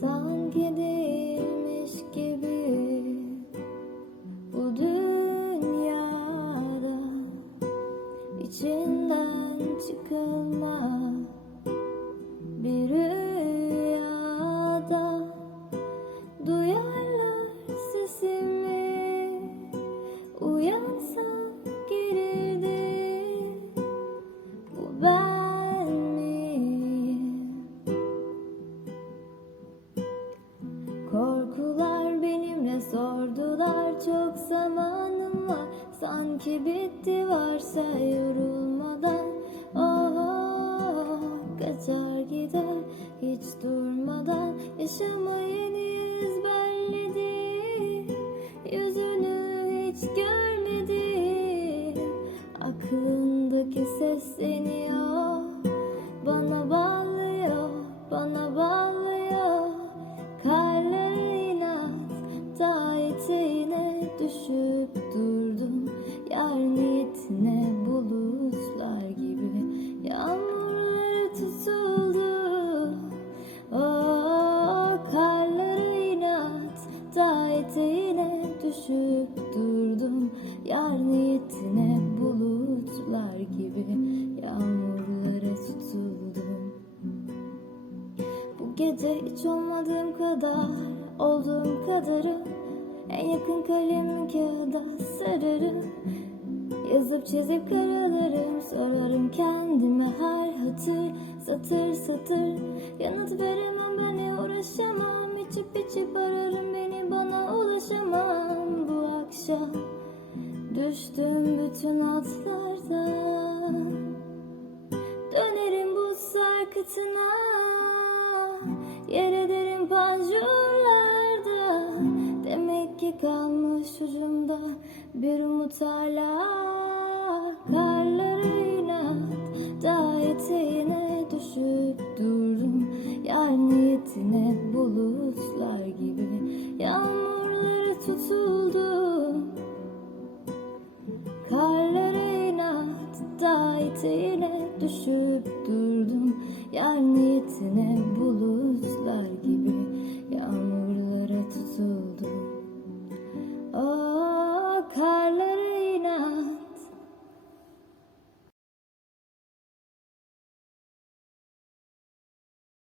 Sanki değilmiş gibi Bu dünyada içinden çıkılmaz Korkular benimle sordular Çok zamanım var. Sanki bitti varsa yorulmadan. Oh kaçar gider hiç durmadan. Yaşama yeni ezberledi Yüzünü hiç görmedi. Aklındaki sesleniyor eteğine düşüp durdum. Yar niyetine bulutlar gibi. Yağmurları tutuldu. Oh karlara inat, ta eteğine düşüp durdum. Yar niyetine bulutlar gibi. Yağmurlara tutuldum. Bu gece hiç olmadığım kadar Olduğum kadarı En yakın kalem kağıda sararım. Yazıp çizip karalarım. Sorarım kendime her hatır. Satır satır. Yanıt veremem beni uğraşamam. İçip içip ararım beni bana ulaşamam. Bu akşam Düştüm bütün atlardan. Dönerim bu sarkıtına. Yer ederim panjurlarda Demek ki kalmış ucumda. Bir umut hala Karlara inat eteğine düşüp durdum. Yar niyetine bulutlar gibi Yağmurları tutuldum Karlara inat eteğine düşüp durdum. Yar niyetine bulut